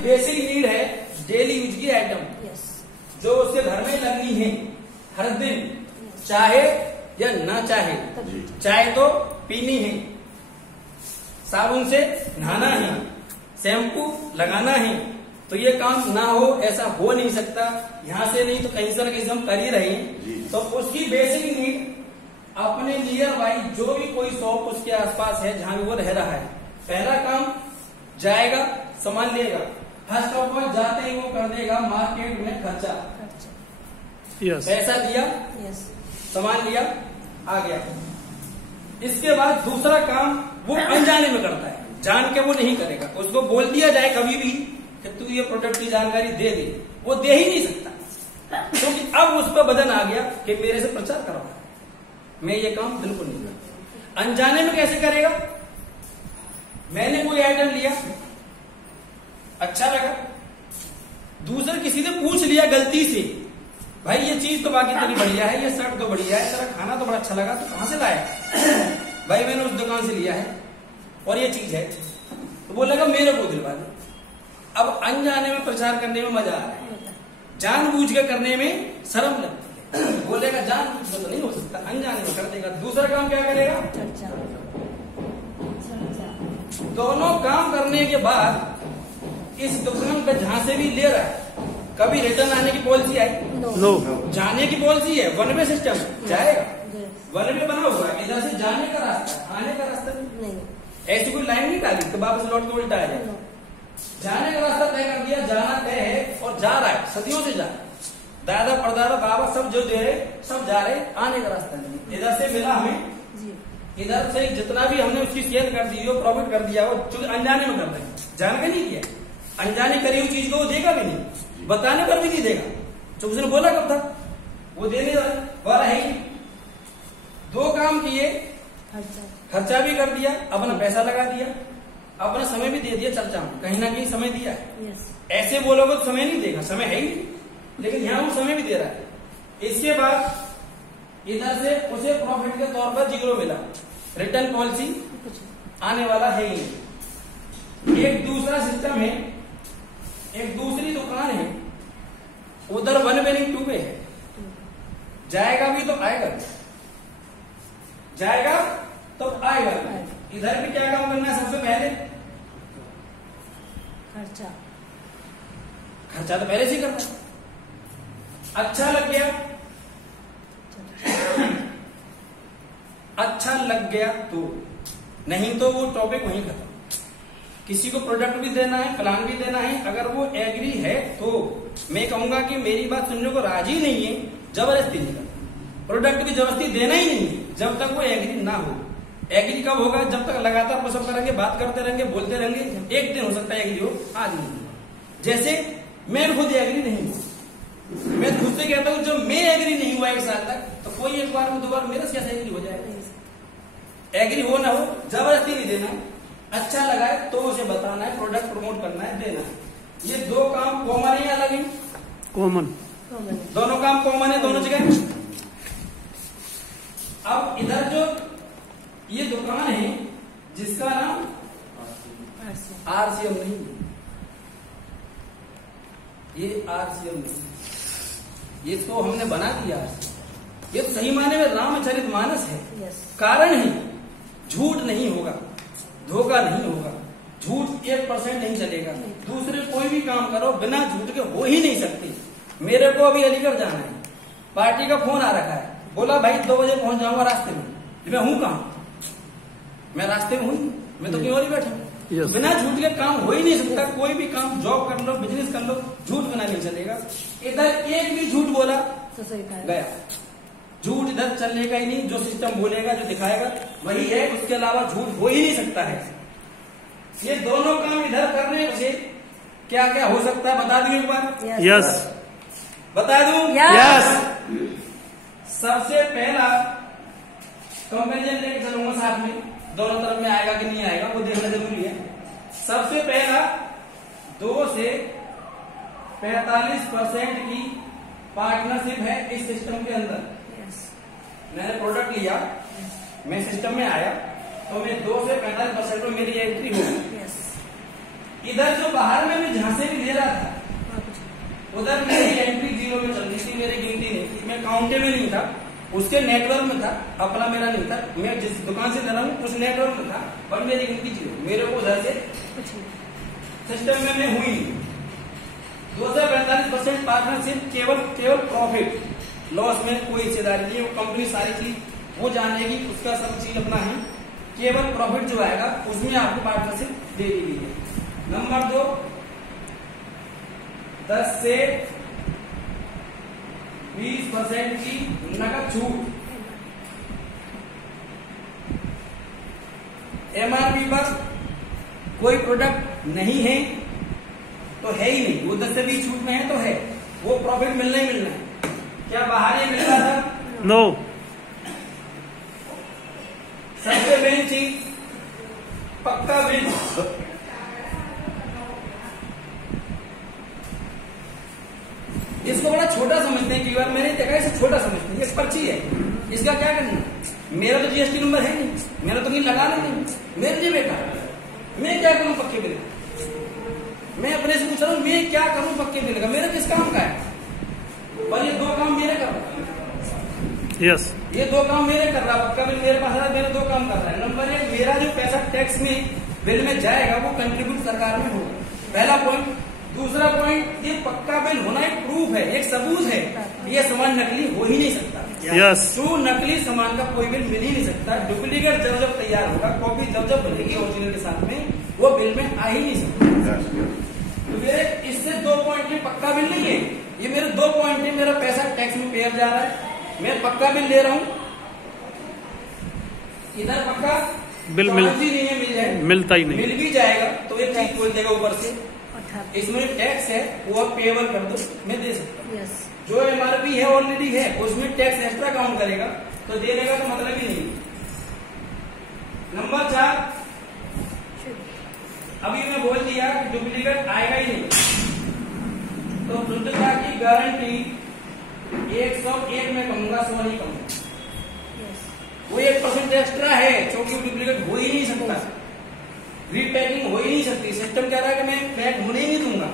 Basic need है daily use की item जो उसके घर में लगनी है हर दिन, चाहे या ना चाहे। चाहे तो पीनी है, साबुन से नहाना है, शैम्पू लगाना है। तो ये काम ना हो ऐसा हो नहीं सकता। यहाँ से नहीं तो कहीं से ना कहीं हम कर ही रहे हैं। तो उसकी बेसिक नीड अपने नियर बाई जो भी कोई शॉप उसके आसपास है जहां भी वो रह रहा है, पहला काम जाएगा सामान लेगा, हर स्टॉप पर जाते ही वो कर देगा मार्केट में खर्चा। पैसा दिया, सामान लिया, आ गया। इसके बाद दूसरा काम वो अनजाने में करता है, जान के वो नहीं करेगा। उसको बोल दिया जाए कभी भी कि तू ये प्रोडक्ट की जानकारी दे दे, वो दे ही नहीं सकता, क्योंकि अब उस पर वजन आ गया कि मेरे से प्रचार करवा, मैं ये काम बिल्कुल नहीं करता। अनजाने में कैसे करेगा? मैंने कोई आइटम लिया, अच्छा लगा, दूसरे किसी ने पूछ लिया गलती से, भाई ये चीज तो बाकी तेरी बढ़िया है, ये शर्ट तो बढ़िया है, तेरा खाना तो बड़ा अच्छा लगा, तो कहां से लाया? भाई मैंने उस दुकान से लिया है और ये चीज है, तो बोलेगा मेरे को दिलवा दे। अब अनजाने में प्रचार करने में मजा आ रहा है, जानबूझ के करने में शर्म लगती है। बोलेगा जानबूझ के तो नहीं हो सकता, अनजाने में कर देगा। दूसरा काम क्या करेगा? दोनों काम करने के बाद इस दुकान पे जहां से भी ले रहा है, कभी रिटर्न आने की पॉलिसी आई? नो। जाने की पॉलिसी है, वन वे सिस्टम जाएगा, वन वे बना हुआ है, इधर से जाने का रास्ता, आने का रास्ता नहीं। ऐसी कोई लाइन नहीं डाली तो वापस लौट के उल्टा आ जाए। जाने का रास्ता तय कर दिया, जाना तय है और जा रहा है, सदियों से जा रहा है। दादा परदादा बाबा सब जो दे रहे सब जा रहे, आने का रास्ता नहीं। इधर से मिला हमें, इधर से जितना भी हमने उसकी सेल कर दी हो, प्रॉफिट कर दिया हो, चूंकि अनजाने में कर रहे हैं, जान के नहीं किया। अनजाने करी हुई चीज को वो देगा भी नहीं, बताने पर भी नहीं देगा। तो उसने बोला कब था, वो देने वाला है ही। दो काम किए, खर्चा भी कर दिया, अपना पैसा लगा दिया, अपना समय भी दे दिया चर्चा में, कहीं ना कहीं समय दिया है। ऐसे बोलोगे तो समय नहीं देगा, समय है ही, लेकिन यहाँ वो समय भी दे रहा है। इसके बाद इधर से उसे प्रॉफिट के तौर पर 0 मिला, रिटर्न पॉलिसी आने वाला है ही नहीं। एक दूसरा सिस्टम है, एक दूसरी दुकान है, उधर 1 वे नहीं 2 वे है, जाएगा भी तो आएगा, जाएगा तो आएगा। इधर भी क्या काम करना है? सबसे पहले खर्चा तो पहले से ही करना है। अच्छा लग गया, अच्छा लग गया तो, नहीं तो वो टॉपिक वहीं खत्म। किसी को प्रोडक्ट भी देना है, प्लान भी देना है, अगर वो एग्री है तो मैं कहूंगा कि मेरी बात सुनने को राजी नहीं है, जबरदस्ती नहीं करना। प्रोडक्ट की जबरदस्ती देना ही नहीं है जब तक वो एग्री ना हो। एग्री कब होगा? जब तक लगातार पसंद करेंगे, बात करते रहेंगे, बोलते रहेंगे। एक दिन हो सकता है एग्री हो, आज नहीं होगा। जैसे मैं खुद एग्री नहीं हूं, मैं खुद से कहता हूं जब मैं एग्री नहीं हुआ 1 साल तक, तो कोई एक बार में 2 बार मेरे से कैसे एग्री हो जाएगा? एग्री हो ना हो, जबरदस्ती नहीं देना। अच्छा लगा है तो उसे बताना है, प्रोडक्ट प्रमोट करना है, देना है। ये 2 काम कॉमन है या अलग है? कॉमन, दोनों काम कॉमन है दोनों जगह। अब इधर जो ये दुकान है जिसका नाम RCM नहीं, ये RCM नहीं, ये तो हमने बना दिया। ये सही माने में रामचरितमानस है। कारण है झूठ नहीं होगा, धोखा नहीं होगा, झूठ 1% नहीं चलेगा। दूसरे कोई भी काम करो बिना झूठ के हो ही नहीं सकती। मेरे को अभी अलीगढ़ जाना है, पार्टी का फोन आ रखा है, बोला भाई 2 बजे पहुंच जाऊंगा रास्ते में। मैं हूं कहां? मैं रास्ते में हूं, मैं तो कहीं और ही बैठा हूं। बिना झूठ के काम हो ही नहीं सकता। कोई भी काम, जॉब कर लो, बिजनेस कर लो, झूठ बिना नहीं चलेगा। इधर एक भी झूठ बोला तो गया, झूठ इधर चलने का ही नहीं। जो सिस्टम बोलेगा, जो दिखाएगा वही है, उसके अलावा झूठ हो ही नहीं सकता है। ये दोनों काम इधर करने से क्या क्या हो सकता है बता दूं एक बार? यस। बता दूं? यस। सबसे पहला कंपेरिजन लेके चलूंगा साथ में, दोनों तरफ में आएगा कि नहीं आएगा वो देखना जरूरी है। सबसे पहला 2 से 45% की पार्टनरशिप है इस सिस्टम के अंदर। मैंने प्रोडक्ट लिया, मैं सिस्टम में आया तो मैं 2 से 45% में मेरी एंट्री होगी। इधर जो बाहर में भी जहां से उधर मेरी एंट्री 0 में चल रही थी, मेरी गिनती नहीं थी, मैं काउंटे में नहीं था, उसके नेटवर्क में था, अपना मेरा नहीं था, मैं जिस दुकान से ले रहा हूँ उस नेटवर्क में था, पर मेरी गिनती 0, मेरे को उधर से सिस्टम में मैं हुई नहीं। 245% पार्टनरशिप, केवल प्रॉफिट, लॉस में कोई हिस्सेदारी नहीं है, वो कंपनी सारी चीज वो जानेगी, उसका सब चीज अपना है, केवल प्रॉफिट जो आएगा उसमें आपको पार्टनरशिप दे दी गई है। नंबर 2, 10 से 20% की नकद छूट, एमआरपी पर कोई प्रोडक्ट नहीं है तो है ही नहीं, वो 10 से 20 छूट में है तो है, वो प्रॉफिट मिलना ही मिलना है। क्या बाहर ही मिल रहा था? नो। सबसे मेन चीज पक्का बिल, इसको बड़ा छोटा समझते हैं, कई बार मैंने देखा इसे छोटा समझते हैं, ये पर्ची है, इसका क्या करना, मेरा तो जीएसटी नंबर है नहीं, मेरा तो कहीं लगा नहीं, मेरे लिए बेकार, मैं क्या करूं पक्के बिल, मैं अपने से पूछ रहा हूं मैं क्या करूं पक्के बिल का, मेरा किस काम का है, पर ये 2 काम मेरे कर रहा है। यस, ये 2 काम मेरे कर रहा है, पक्का बिल मेरे पास है, मेरे 2 काम कर रहा है। नंबर 1, मेरा जो पैसा टैक्स में बिल में जाएगा वो कंट्रीब्यूट सरकार में होगा, पहला पॉइंट। दूसरा पॉइंट, ये पक्का बिल होना एक प्रूफ है, एक सबूत है, ये सामान नकली हो ही नहीं सकता। यस, ट्रू नकली सामान का कोई बिल मिल ही नहीं सकता, डुप्लीकेट जब तैयार होगा, कॉपी जब बनेगी ओरिजिनल के साथ में, वो बिल में आ ही नहीं सकता। तो मेरे इससे 2 पॉइंट में पक्का बिल नहीं है, ये मेरे 2 पॉइंट में मेरा पैसा टैक्स में पेयर जा रहा है, मैं पक्का बिल ले रहा हूं, इधर पक्का बिल नहीं है, मिल जाए, मिलता ही नहीं, मिल भी जाएगा तो एक चीज बोल देगा ऊपर से, इसमें टैक्स है वो आप पेबल कर दो, मैं दे सकता हूँ। जो एमआरपी है ऑलरेडी है उसमें टैक्स एक्स्ट्रा काउंट करेगा तो देने का तो मतलब ही नहीं। नंबर 4, अभी मैं बोल दिया कि डुप्लीकेट आएगा ही नहीं, तो शुद्धता की गारंटी 101 में कहूंगा, 100 नहीं कहूंगा, वो 1% एक्स्ट्रा है, क्योंकि डुप्लीकेट हो ही नहीं सकता, रीपैकिंग हो ही नहीं सकती। सिस्टम कह रहा है कि मैं पैक होने ही नहीं दूंगा,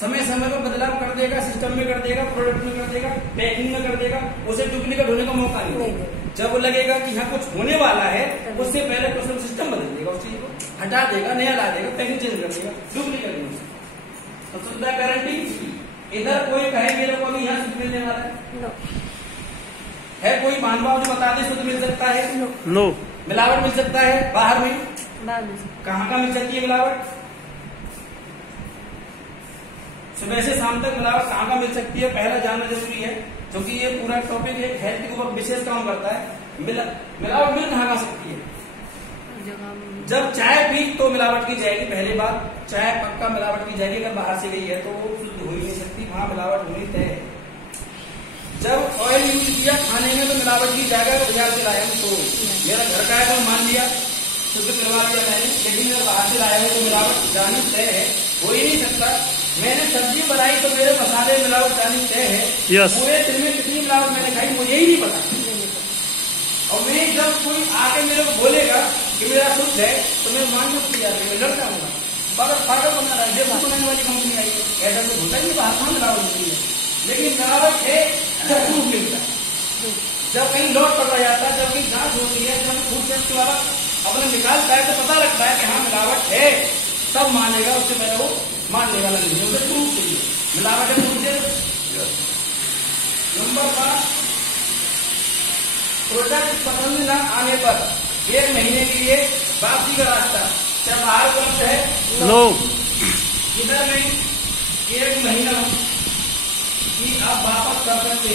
समय समय पर बदलाव कर देगा, सिस्टम में कर देगा, प्रोडक्ट में कर देगा, पैकिंग में कर देगा, उसे डुप्लीकेट होने का मौका नहीं। जब लगेगा कि यहाँ कुछ होने वाला है उससे पहले कुछ सिस्टम बदल देगा, उस चीज को हटा देगा, नया ला देगा, पैकिंग चेंज कर देगा, डुप्लीकेट नहीं। तो शुद्धता गारंटी, इधर कोई कहे मेरे को अभी यहाँ शुद्ध मिलने वाला है कोई मानव जो बता दे शुद्ध मिल सकता है? नो। मिलावट मिल सकता है बाहर में? कहाँ का मिल सकती है मिलावट? सुबह से शाम तक मिलावट कहाँ का मिल सकती है, पहला जानना जरूरी है, क्योंकि ये पूरा टॉपिक एक हेल्थ के ऊपर विशेष काम करता है। मिलावट मिल कहाँ का सकती है? जब चाय पी तो मिलावट की जाएगी, पहली बात चाय पक्का मिलावट की जाएगी, अगर बाहर से गई है तो वो शुद्ध हो ही नहीं सकती, वहां मिलावट होनी तय है। जब ऑयल यूज किया खाने में तो मिलावट की जाएगा, बाजार से लाया तो मेरा घर का है तो मान लिया शुद्ध करवा लिया मैंने, लेकिन अगर बाहर से लाया है तो मिलावट जानी तय है, हो ही नहीं सकता। मैंने सब्जी बनाई तो मेरे मसाले मिलावट जानी तय है। पूरे दिन में कितनी मिलावट मैंने खाई मुझे ही नहीं पता, और मैं जब कोई आके मेरे को बोलेगा कि मेरा शुद्ध है तो मैं मान सकती है, मैं लड़ता हूँ पागल बना रहा है। जब बनाने वाली कंपनी आई ऐसा तो होता ही बाहर कहाँ मिलावट होती है, लेकिन मिलावट है जब प्रूफ मिलता है, जब कहीं लौट पकड़ा जाता है, जब कहीं जांच होती है, जब फूड सेफ्टी वाला अपने निकालता है तो पता लगता है कि हाँ मिलावट है, तब मानेगा, उससे पहले वो मानने वाला नहीं है, उसे प्रूफ चाहिए मिलावट है मुझे। नंबर 5, प्रोडक्ट पसंद न आने पर 1 महीने के लिए वापसी का रास्ता, क्या बाहर उपलब्ध है? नो। इधर नहीं, 1 महीना कि आप वापस कर सकते।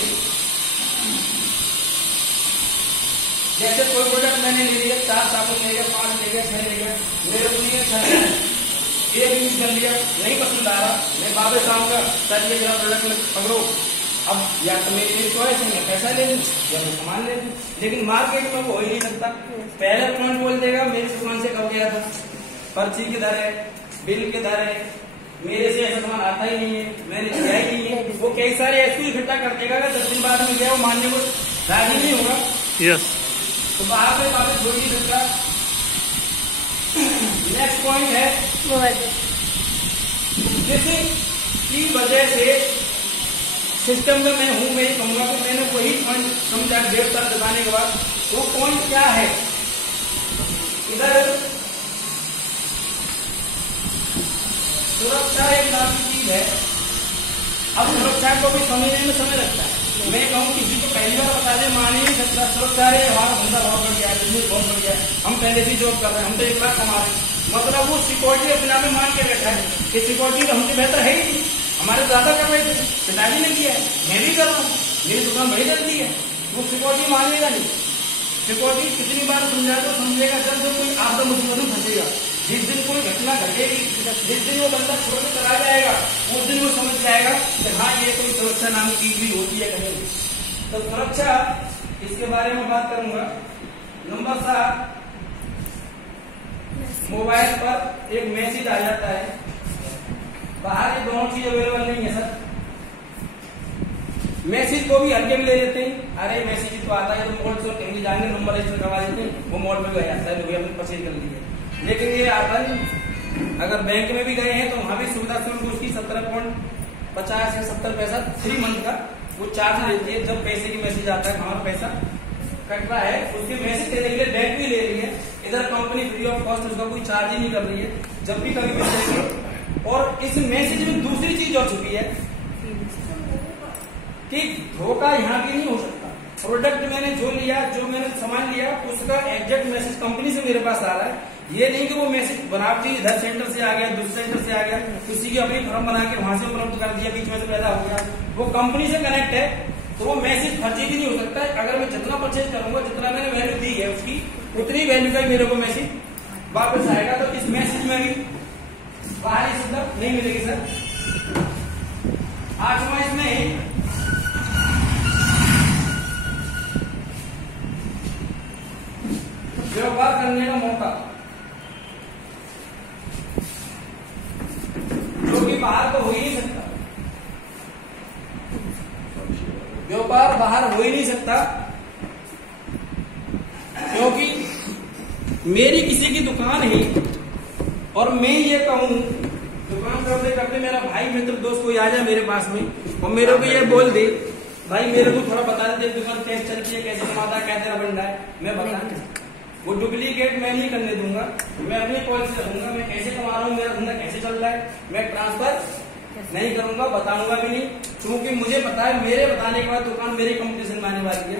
जैसे कोई प्रोडक्ट मैंने ले लिया, 4 साबुन ले गया, 5 ले गया, 6 ले गया, मेरे को लिए 1 यूज कर लिया, नहीं पसंद आ रहा, मैं वापस आऊंगा, सर ये मेरा प्रोडक्ट में पकड़ो, अब या तो मेरी चॉइस है, मैं पैसा ले लूँ या मैं सामान ले लूँ, लेकिन मार्केट में वो हो ही नहीं सकता। पहले पॉइंट बोल देगा मेरी दुकान से कब गया था, पर्ची के दर है, बिल के दर है, मेरे से ऐसा सामान आता ही नहीं है, मैंने किया ही नहीं है, वो कई सारे ऐसे इकट्ठा कर देगा, 10 दिन बाद में गया वो मानने को राजी नहीं होगा। यस, तो बाहर में वापस छोड़ नहीं सकता। नेक्स्ट पॉइंट है, किसी की वजह से सिस्टम में मैं हूं, मैं ये कहूंगा कि मैंने वही पॉइंट समझा डेढ़ साल बताने के बाद वो पॉइंट क्या है। इधर सुरक्षा एक नाम की चीज है। अब सुरक्षा को भी समझने में समय लगता है। मैं कहूँ किसी को पहली बार बता दे मान ही नहीं सकता। सुरक्षा है हमारा धंधा बहुत बढ़ गया है, बिजनेस बहुत बढ़ गया है, हम पहले भी जॉब कर रहे हैं, हम तो 1 लाख कमा रहे हैं, मतलब वो सिक्योरिटी अपने आप में मान के बैठा है कि सिक्योरिटी हमसे बेहतर है ही नहीं, हमारे ज्यादा कर रहे थे, पिताजी ने किया है, मैं भी कर रहा हूँ, मेरी दुकान बड़ी चलती है, वो सिक्योरिटी मानेगा नहीं। सिक्योरिटी कितनी बार समझा तो समझेगा जब जो कोई आपदा मुसीबत में फंसेगा, जिस दिन कोई घटना घटेगी, जिस दिन वो बंदा छोड़ के चला जाएगा, उस दिन वो समझ जाएगा कि हाँ ये कोई सुरक्षा नाम की चीज भी होती है कहीं। तो सुरक्षा इसके बारे में बात करूंगा। नंबर 7, मोबाइल पर एक मैसेज आ जाता है, बाहर ये दोनों चीज अवेलेबल नहीं है सर। मैसेज को भी हल्के में ले लेते हैं, अरे मैसेज तो आता है तो मोड से कहीं जाएंगे नंबर रजिस्टर करवा देते हैं, वो मोड में गया सर अपने परचेज कर लीजिए। लेकिन ये आता नहीं। अगर बैंक में भी गए हैं तो वहां भी सुविधा शुल्क उसकी 17.50 या 70 पैसा 3 मंथ का वो चार्ज लेती है। जब पैसे की मैसेज आता है हमारा पैसा कट रहा है, उसके मैसेज देने के लिए बैंक भी ले रही है, इधर कंपनी फ्री ऑफ कॉस्ट उसका कोई चार्ज ही नहीं कर रही है जब भी कभी मैसेज। और इस मैसेज में दूसरी चीज और छुपी है कि धोखा यहाँ भी नहीं हो सकता। प्रोडक्ट मैंने जो लिया, जो मैंने सामान लिया, उसका एग्जैक्ट मैसेज कंपनी से मेरे पास आ रहा है। ये नहीं कि वो मैसेज बनावटी इधर सेंटर से आ गया, दूसरे सेंटर से आ गया, किसी की अपनी फर्म बना के वहां से उपलब्ध कर दिया, बीच में से पैदा हो गया, वो कंपनी से कनेक्ट है, तो वो मैसेज फर्जी भी नहीं हो सकता है। अगर मैं जितना परचेज करूंगा, जितना मैंने वैल्यू दी है उसकी उतनी वैल्यू का मेरे को मैसेज वापस आएगा। तो इस मैसेज में भी बाहरी सुविधा नहीं मिलेगी सर। 8वां इसमें व्यापार करने का मौका, जो कि बाहर तो हो ही नहीं सकता। व्यापार बाहर हो ही नहीं सकता क्योंकि मेरी किसी की दुकान है और मैं ये कहूं, दुकान करते करते मेरा भाई मित्र दोस्त कोई आ जाए मेरे पास में और मेरे को ये बोल दे भाई मेरे को थोड़ा बता दे दुकान कैसे चलती है, कैसे कमाता है, क्या तेरा बंदा है, मैं बता वो डुप्लीकेट मैं नहीं करने दूंगा। मैं अपनी पॉलिसी रखूंगा, मैं कैसे कमा रहा हूँ, मेरा धंधा कैसे चल रहा है, मैं ट्रांसफर नहीं करूंगा, बताऊंगा भी नहीं, क्योंकि मुझे पता है मेरे बताने के बाद दुकान मेरे कंपटीशन में आने वाली है।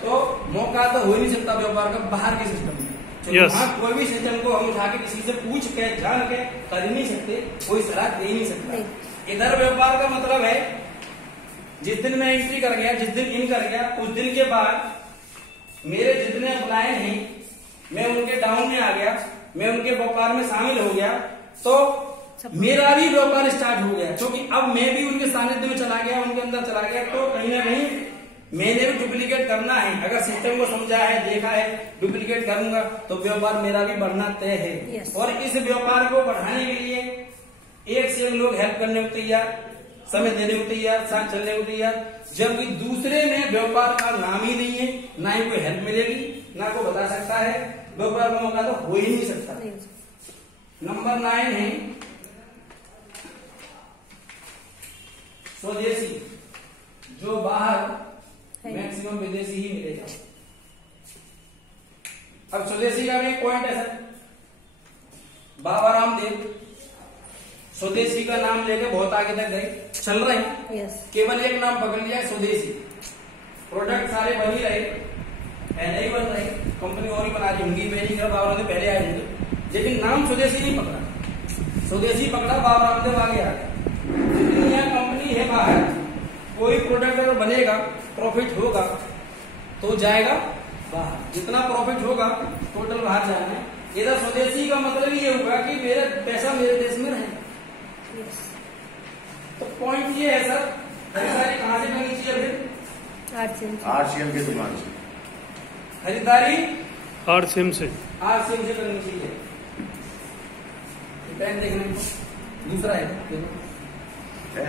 तो मौका तो हो ही नहीं सकता व्यापार का बाहर के सिस्टम में। हाँ, कोई भी सिस्टम को हम उठा के किसी से पूछ के जान के कर ही नहीं सकते, कोई सलाह दे ही नहीं सकता। इधर व्यापार का मतलब है जिस दिन मैं एंट्री कर गया, जिस दिन इन कर गया, उस दिन के बाद मेरे जितने अप्लाई हैं मैं उनके डाउन में आ गया, मैं उनके व्यापार में शामिल हो गया, तो मेरा भी व्यापार स्टार्ट हो गया। क्योंकि अब मैं भी उनके सानिध्य में चला गया, उनके अंदर चला गया, तो कहीं ना कहीं मैंने भी डुप्लीकेट करना है। अगर सिस्टम को समझा है, देखा है, डुप्लीकेट करूंगा तो व्यापार मेरा भी बढ़ना तय है। और इस व्यापार को बढ़ाने के लिए एक से एक लोग हेल्प करने को तैयार, समय देने को तैयार, साथ चलने को तैयार, जबकि दूसरे में व्यापार का नाम ही नहीं है, ना ही कोई हेल्प मिलेगी, ना कोई बता सकता है, व्यापार का मौका तो हो ही नहीं सकता। नंबर 9 है स्वदेशी, जो बाहर मैक्सिमम विदेशी ही मिलेगा। अब स्वदेशी का भी एक पॉइंट है सर, बाबा रामदेव स्वदेशी का नाम लेके बहुत आगे तक गए, चल रहे हैं। केवल एक नाम पकड़ लिया है स्वदेशी, प्रोडक्ट सारे बन ही रहे, पहले ही बन रहे, कंपनी और ही बना रही होंगी, मैं नहीं कर बाबा रामदेव पहले आए होंगे, लेकिन नाम स्वदेशी नहीं पकड़ा। स्वदेशी पकड़ा, बाबा रामदेव आगे आ गया। जितनी यहाँ कंपनी है बाहर, कोई प्रोडक्ट अगर बनेगा, प्रॉफिट होगा तो जाएगा बाहर, जितना प्रॉफिट होगा टोटल बाहर जाना है। इधर स्वदेशी का मतलब ये होगा कि मेरा पैसा मेरे देश में रहे। तो पॉइंट ये है सर, खरीदारी कहाँ से करनी चाहिए? फिर RCM के दुकान से खरीदारी RCM से करनी चाहिए। पेन देखने को दूसरा है क्या